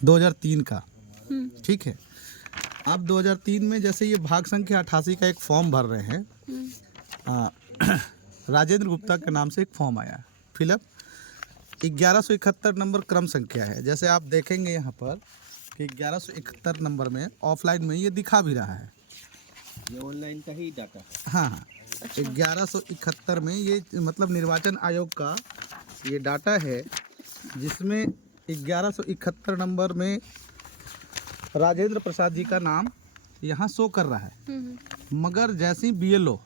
2003 का। ठीक है। अब 2003 में जैसे ये भाग संख्या 88 का एक फॉर्म भर रहे हैं, राजेंद्र गुप्ता के नाम से एक फॉर्म आया, फिलअप 1171 नंबर क्रम संख्या है। जैसे आप देखेंगे यहाँ पर कि 1171 नंबर में ऑफलाइन में ये दिखा भी रहा है, ये ऑनलाइन का ही डाटा है। हाँ हाँ। 1171 में ये मतलब निर्वाचन आयोग का ये डाटा है, जिसमें 1171 नंबर में राजेंद्र प्रसाद जी का नाम यहाँ शो कर रहा है। मगर जैसे ही BLO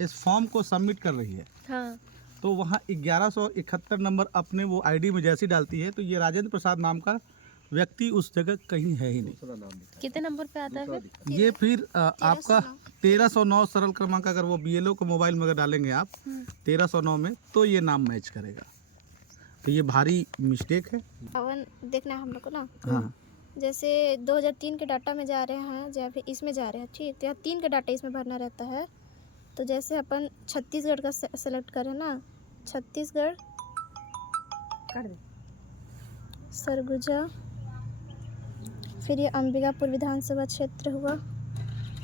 इस फॉर्म को सबमिट कर रही है, हाँ। तो वहाँ 1171 नंबर अपने वो ID में जैसी डालती है, तो ये राजेंद्र प्रसाद नाम का व्यक्ति उस जगह कहीं है ही नहीं। कितने नंबर पे आता है फिर? ये फिर आपका 1309 सरल क्रमांक, अगर वो BLO को मोबाइल में अगर डालेंगे आप 1309 में, तो ये नाम मैच करेगा। तो ये भारी मिस्टेक है। पवन देखना है हम लोग को ना। हाँ, जैसे 2003 के डाटा में जा रहे हैं, या फिर इसमें जा रहे हैं, ठीक। तो यहाँ 3 का डाटा इसमें भरना रहता है। तो जैसे अपन छत्तीसगढ़ का सेलेक्ट करें ना, छत्तीसगढ़ सरगुजा, फिर ये अंबिकापुर विधानसभा क्षेत्र हुआ,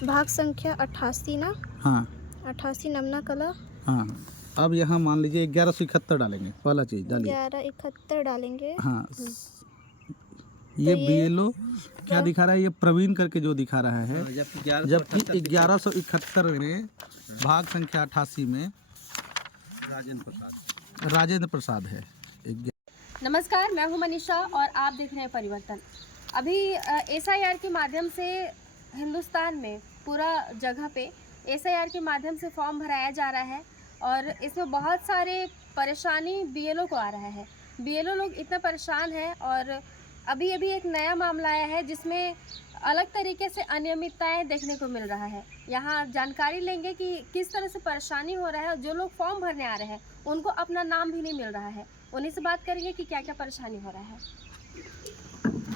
भाग संख्या 88 ना। हाँ 88 नमना कला। हाँ। अब यहाँ मान लीजिए 1171 डालेंगे, पहला चीज डालिए। 1171 डालेंगे। हाँ, ये BLO क्या दिखा रहा है, ये प्रवीण करके जो दिखा रहा है, जबकि 1171 में भाग संख्या 88 में राजेंद्र प्रसाद है। नमस्कार, मैं हूं मनीषा और आप देख रहे हैं परिवर्तन। अभी SIR के माध्यम से हिंदुस्तान में पूरा जगह पे SIR के माध्यम से फॉर्म भराया जा रहा है और इसमें बहुत सारे परेशानी BLO को आ रहा है। BLO लोग इतना परेशान हैं और अभी अभी एक नया मामला आया है जिसमें अलग तरीके से अनियमितताएं देखने को मिल रहा है। यहाँ जानकारी लेंगे कि किस तरह से परेशानी हो रहा है और जो लोग फॉर्म भरने आ रहे हैं उनको अपना नाम भी नहीं मिल रहा है। उन्हीं से बात करेंगे कि क्या क्या परेशानी हो रहा है।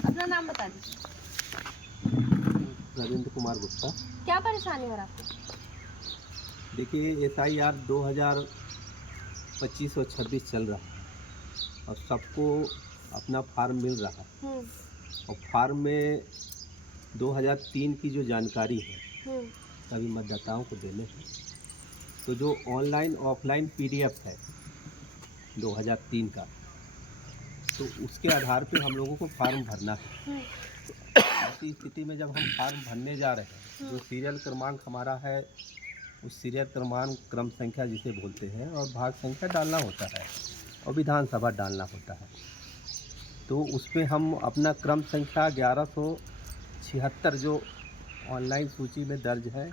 अपना नाम बता दीजिए। राजेंद्र कुमार गुप्ता। क्या परेशानी हो रहा है आपको? देखिए, SIR 2025 और 26 चल रहा है और सबको अपना फार्म मिल रहा है और फार्म में 2003 की जो जानकारी है सभी मतदाताओं को देने हैं। तो जो ऑनलाइन ऑफलाइन PDF है 2003 का, तो उसके आधार पे हम लोगों को फार्म भरना है। तो ऐसी स्थिति में जब हम फार्म भरने जा रहे हैं, जो सीरियल क्रमांक हमारा है उस सीरियल क्रमांक क्रम संख्या जिसे बोलते हैं और भाग संख्या डालना होता है और विधानसभा डालना होता है। तो उस पर हम अपना क्रम संख्या 1176 जो ऑनलाइन सूची में दर्ज है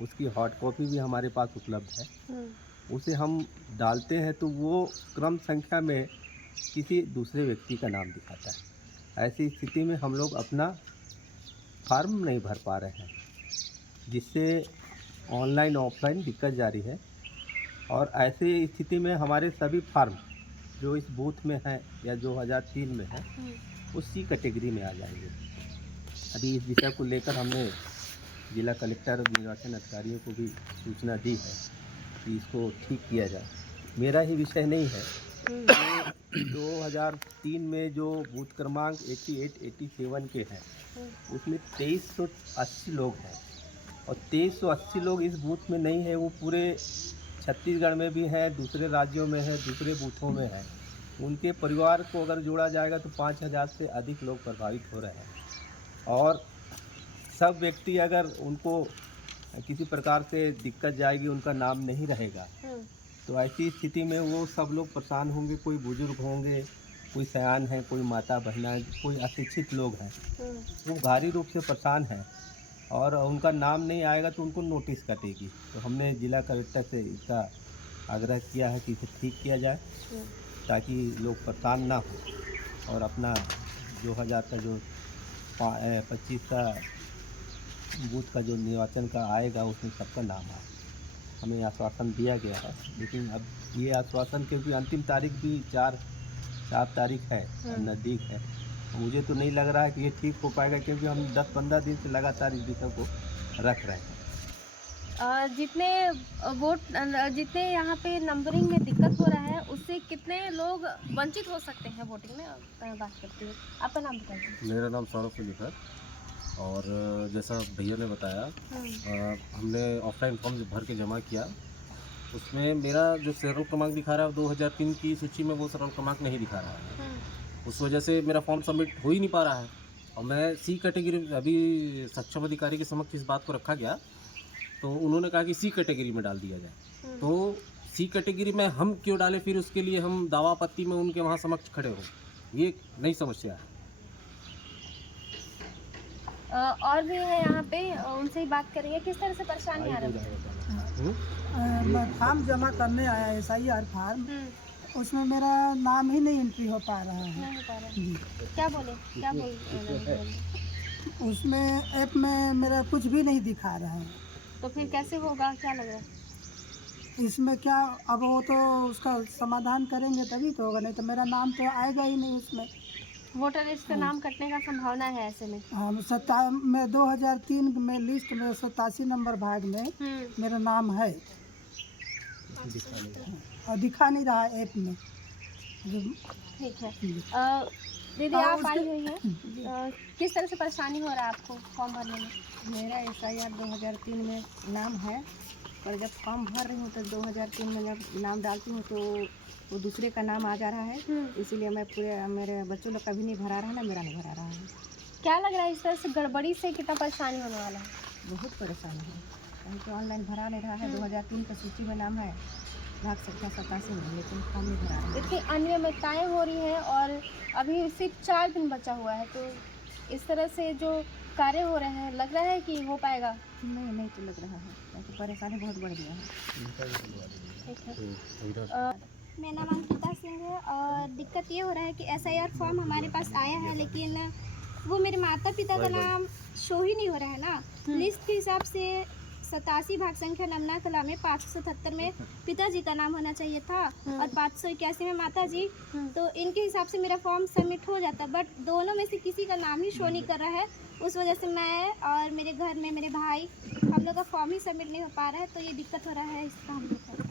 उसकी हॉट कॉपी भी हमारे पास उपलब्ध है, उसे हम डालते हैं तो वो क्रम संख्या में किसी दूसरे व्यक्ति का नाम दिखाता है। ऐसी स्थिति में हम लोग अपना फार्म नहीं भर पा रहे हैं, जिससे ऑनलाइन ऑफलाइन दिक्कत जारी है। और ऐसी स्थिति में हमारे सभी फार्म जो इस बूथ में है या 2003 में है उसी कैटेगरी में आ जाएंगे। अभी इस विषय को लेकर हमने जिला कलेक्टर और निर्वाचन अधिकारियों को भी सूचना दी है कि इसको ठीक किया जाए। मेरा ही विषय नहीं है। 2003 में जो बूथ क्रमांक 88, 87 के हैं उसमें 2380 लोग हैं और 2380 लोग इस बूथ में नहीं है, वो पूरे छत्तीसगढ़ में भी है, दूसरे राज्यों में है, दूसरे बूथों में है। उनके परिवार को अगर जोड़ा जाएगा तो 5000 से अधिक लोग प्रभावित हो रहे हैं और सब व्यक्ति अगर उनको किसी प्रकार से दिक्कत जाएगी, उनका नाम नहीं रहेगा, तो ऐसी स्थिति में वो सब लोग परेशान होंगे। कोई बुजुर्ग होंगे, कोई सयान है, कोई माता बहना, कोई अशिक्षित लोग हैं, वो भारी रूप से परेशान हैं और उनका नाम नहीं आएगा तो उनको नोटिस कटेगी। तो हमने जिला कलेक्टर से इसका आग्रह किया है कि इसे ठीक किया जाए ताकि लोग परेशान ना हो और अपना 2000 का जो 25 का बूथ का जो निर्वाचन का आएगा उसमें सबका नाम आए। हमें आश्वासन दिया गया है, लेकिन अब ये आश्वासन क्योंकि अंतिम तारीख भी 4 तारीख है, नज़दीक है, मुझे तो नहीं लग रहा है कि ये ठीक हो पाएगा क्योंकि हम 10-15 दिन से लगातार इस विषय को रख रहे हैं। जितने यहाँ पे नंबरिंग में दिक्कत हो रहा है उस से कितने लोग वंचित हो सकते हैं वोटिंग में, मैं बात करती हूँ। आपका नाम बताइए। मेरा नाम सौरभ लिखा और जैसा भैया ने बताया हमने ऑफलाइन फॉर्म भर के जमा किया, उसमें मेरा जो सरल क्रमांक दिखा रहा है 2003 की सूची में वो सरल क्रमांक नहीं दिखा रहा है। उस वजह से मेरा फॉर्म सबमिट हो ही नहीं पा रहा है और मैं सी कैटेगरी, अभी सक्षम अधिकारी के समक्ष इस बात को रखा गया तो उन्होंने कहा कि सी कैटेगरी में डाल दिया जाए। तो सी कैटेगरी में हम क्यों डालें, फिर उसके लिए हम दावा आपत्ति में उनके वहाँ समक्ष खड़े हो, ये एक नई समस्या है। और भी है यहाँ पे, उनसे ही बात करेंगे। किस तरह से परेशानी आ रही है? मैं फॉर्म जमा करने आया SIR फॉर्म, उसमें मेरा नाम ही नहीं एंट्री हो पा रहा है। नहीं पा रहा है। क्या बोले? उसमें ऐप में मेरा कुछ भी नहीं दिखा रहा है। तो फिर कैसे होगा, क्या लग रहा है? इसमें क्या, अब वो तो उसका समाधान करेंगे तभी तो होगा, नहीं तो मेरा नाम तो आएगा ही नहीं उसमें। वोटर लिस्ट का नाम कटने का संभावना है ऐसे में? हम मैं 2003 में लिस्ट में 87 नंबर भाग में मेरा नाम है और दिखा नहीं रहा ऐप में। ठीक है। दीदी आप आई हुई हैं, किस तरह से परेशानी हो रहा है आपको फॉर्म भरने में? मेरा SIR 2003 में नाम है, पर जब फॉर्म भर रही हूँ तो 2003 में जब नाम डालती हूँ तो वो दूसरे का नाम आ जा रहा है, इसीलिए मैं मेरे बच्चों लोग का भी नहीं भरा रहा है, ना मेरा नहीं भरा रहा है। क्या लग रहा है इस तरह से गड़बड़ी से कितना परेशानी होने वाला है? बहुत परेशानी है, कहीं तो ऑनलाइन भरा नहीं रहा है। 2003 का सूची में नाम है, भाग संख्या 87 में, लेकिन फॉर्म नहीं भरा रहा है। इतनी अनियमितताएँ हो रही हैं और अभी सिर्फ 4 दिन बचा हुआ है, तो इस तरह से जो कार्य हो रहे हैं, लग रहा है कि हो पाएगा? नहीं तो लग रहा है, क्योंकि परेशानी बहुत बढ़ गया है। ठीक है। मेरा नाम अंकिता सिंह है और दिक्कत ये हो रहा है कि SIR फॉर्म हमारे पास आया है, लेकिन वो मेरे माता पिता का नाम शो ही नहीं हो रहा है ना। लिस्ट के हिसाब से 87 भाग संख्या नमना कला में 577 में पिताजी का नाम होना चाहिए था और 581 में माता जी, तो इनके हिसाब से मेरा फॉर्म सबमिट हो जाता, बट दोनों में से किसी का नाम ही शो नहीं कर रहा है। उस वजह से मैं और मेरे घर में मेरे भाई, हम लोग का फॉर्म ही सबमिट नहीं हो पा रहा है, तो ये दिक्कत हो रहा है इसका हम लोग को।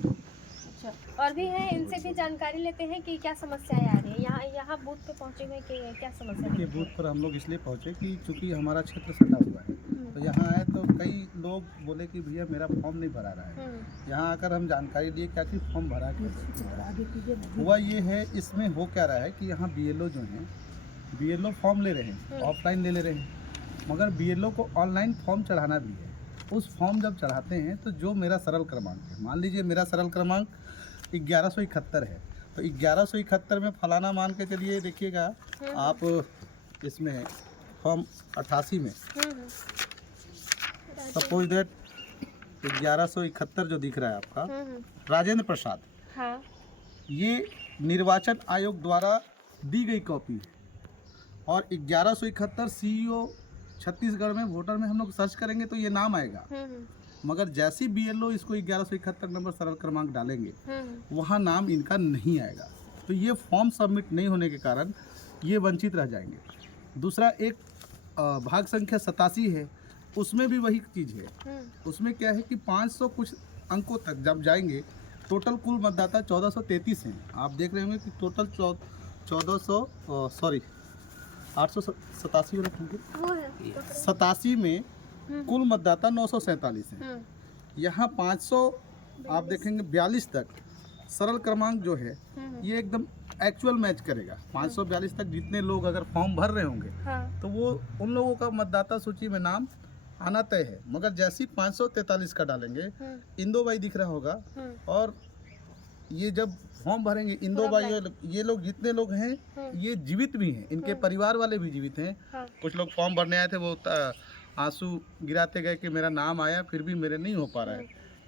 और भी हैं, इनसे भी जानकारी लेते हैं कि क्या समस्याएं आ रही हैं। यहाँ बूथ पे पहुँचे हुए कि क्या समस्या है? देखिए, बूथ पर हम लोग इसलिए पहुँचे कि चूँकि हमारा क्षेत्र सटा हुआ है, तो यहाँ आए तो कई लोग बोले कि भैया मेरा फॉर्म नहीं भरा रहा है। यहाँ आकर हम जानकारी लिए क्या कि फॉर्म भरा कैसे। हुआ ये है, इसमें हो क्या रहा है कि यहाँ BLO जो हैं, BLO फॉर्म ले रहे हैं, ऑफलाइन ले रहे हैं, मगर BLO को ऑनलाइन फॉर्म चढ़ाना भी है। उस फॉर्म जब चढ़ाते हैं तो जो मेरा सरल क्रमांक है, मान लीजिए मेरा सरल क्रमांक 1171 है, तो 1171 में फलाना मान के चलिए, देखिएगा आप इसमें फॉर्म 88 में सपोज दैट 1171 जो दिख रहा है आपका, राजेंद्र प्रसाद, हाँ। ये निर्वाचन आयोग द्वारा दी गई कॉपी है और 1171 CEO छत्तीसगढ़ में वोटर में हम लोग सर्च करेंगे तो ये नाम आएगा, मगर जैसी BLO इसको 1171 नंबर सरल क्रमांक डालेंगे वहाँ नाम इनका नहीं आएगा, तो ये फॉर्म सबमिट नहीं होने के कारण ये वंचित रह जाएंगे। दूसरा, एक भाग संख्या 87 है, उसमें भी वही चीज़ है। उसमें क्या है कि 500 कुछ अंकों तक जब जाएंगे, टोटल कुल मतदाता 1433 हैं। आप देख रहे होंगे कि टोटल 887 रखेंगे, 87 में कुल मतदाता 947 हैं। यहाँ 500 आप देखेंगे 42 तक सरल क्रमांक जो है ये एकदम एक्चुअल मैच करेगा। 542 तक जितने लोग अगर फॉर्म भर रहे होंगे तो वो उन लोगों का मतदाता सूची में नाम आना तय है, मगर जैसी 543 का डालेंगे, इंदो बाई दिख रहा होगा, और ये जब फॉर्म भरेंगे इंदो बाई, ये लोग जितने लोग हैं ये जीवित भी हैं, इनके परिवार वाले भी जीवित हैं। कुछ लोग फॉर्म भरने आए थे, वो आंसू गिराते गए कि मेरा नाम आया फिर भी मेरे नहीं हो पा रहा है।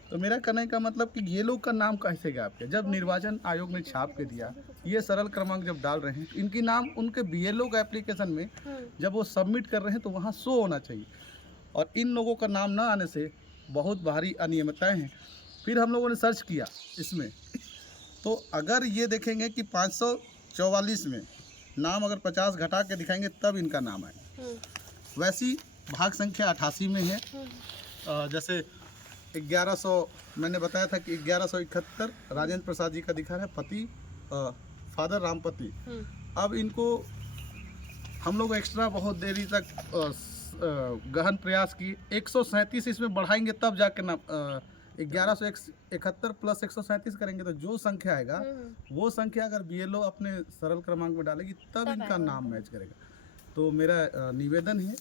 तो मेरा कहने का मतलब कि ये लोग का नाम कैसे गया आपके, जब निर्वाचन आयोग ने छाप के दिया, ये सरल क्रमांक जब डाल रहे हैं, इनकी नाम उनके BLO का एप्लीकेशन में जब वो सबमिट कर रहे हैं तो वहाँ शो होना चाहिए, और इन लोगों का नाम ना आने से बहुत भारी अनियमितताएं हैं। फिर हम लोगों ने सर्च किया इसमें, तो अगर ये देखेंगे कि 544 में नाम अगर 50 घटा के दिखाएंगे तब इनका नाम आए। वैसी भाग संख्या 88 में है, जैसे 1100 मैंने बताया था कि 1171 राजेंद्र प्रसाद जी का दिखा रहा है, पति फादर रामपति। अब इनको हम लोग एक्स्ट्रा बहुत देरी तक गहन प्रयास किए, 137 इसमें बढ़ाएंगे तब जाके ना 1171 प्लस 137 करेंगे तो जो संख्या आएगा वो संख्या अगर BLO अपने सरल क्रमांक में डालेगी तब इनका नाम मैच करेगा। तो मेरा निवेदन है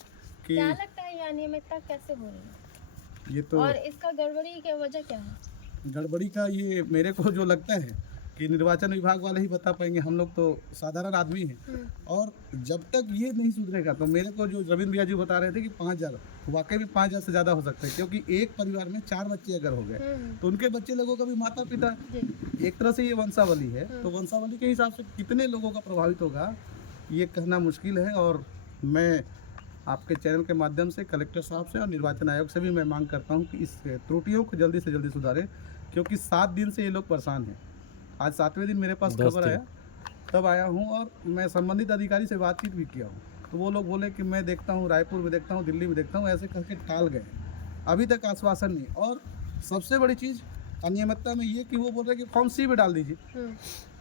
कि क्या लगता है ये अनियमितता कैसे हो रही है ये तो और इसका गड़बड़ी की वजह क्या है? गड़बड़ी का ये मेरे को जो लगता है कि निर्वाचन विभाग वाले ही बता पाएंगे, हम लोग तो साधारण आदमी हैं। और जब तक ये नहीं सुधरेगा तो मेरे को जो रविंद्र भैया जी बता रहे थे कि 5000, वाकई में 5000 से ज़्यादा हो सकता है, क्योंकि एक परिवार में 4 बच्चे अगर हो गए तो उनके बच्चे लोगों का भी माता पिता, एक तरह से ये वंशावली है, तो वंशावली के हिसाब से कितने लोगों का प्रभावित होगा ये कहना मुश्किल है। और मैं आपके चैनल के माध्यम से कलेक्टर साहब से और निर्वाचन आयोग से भी मैं मांग करता हूँ कि इस त्रुटियों को जल्दी से जल्दी सुधारें, क्योंकि 7 दिन से ये लोग परेशान हैं। आज 7वें दिन मेरे पास खबर आया, तब आया हूँ और मैं संबंधित अधिकारी से बातचीत भी किया हूँ, तो वो लोग बोले कि मैं देखता हूँ, रायपुर में देखता हूँ, दिल्ली में देखता हूँ, ऐसे करके टाल गए। अभी तक आश्वासन नहीं। और सबसे बड़ी चीज़ अनियमितता में ये कि वो बोल रहे कि फॉर्म C में डाल दीजिए।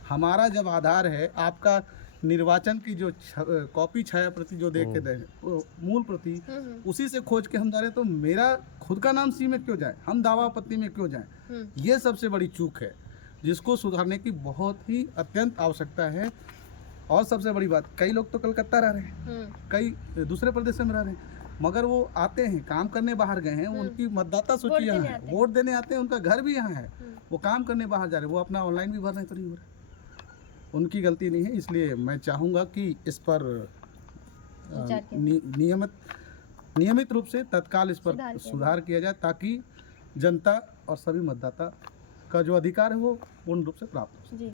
हमारा जब आधार है, आपका निर्वाचन की जो कॉपी छाया प्रति जो देख के दे, मूल प्रति उसी से खोज के हम जा रहे हैं, तो मेरा खुद का नाम C में क्यों जाए, हम दावा आपत्ति में क्यों जाएं? ये सबसे बड़ी चूक है जिसको सुधारने की बहुत ही अत्यंत आवश्यकता है। और सबसे बड़ी बात, कई लोग तो कलकत्ता रह रहे हैं, कई दूसरे प्रदेश में रह रहे हैं, मगर वो आते हैं काम करने, बाहर गए हैं, उनकी मतदाता सूची यहाँ है, वोट देने आते हैं, उनका घर भी यहाँ है, वो काम करने बाहर जा रहे हैं, वो अपना ऑनलाइन भी भर रहे हैं तो नहीं हो रहा, उनकी गलती नहीं है। इसलिए मैं चाहूँगा कि इस पर नियमित रूप से तत्काल इस पर सुधार किया जाए, ताकि जनता और सभी मतदाता का जो अधिकार है वो पूर्ण रूप से प्राप्त हो।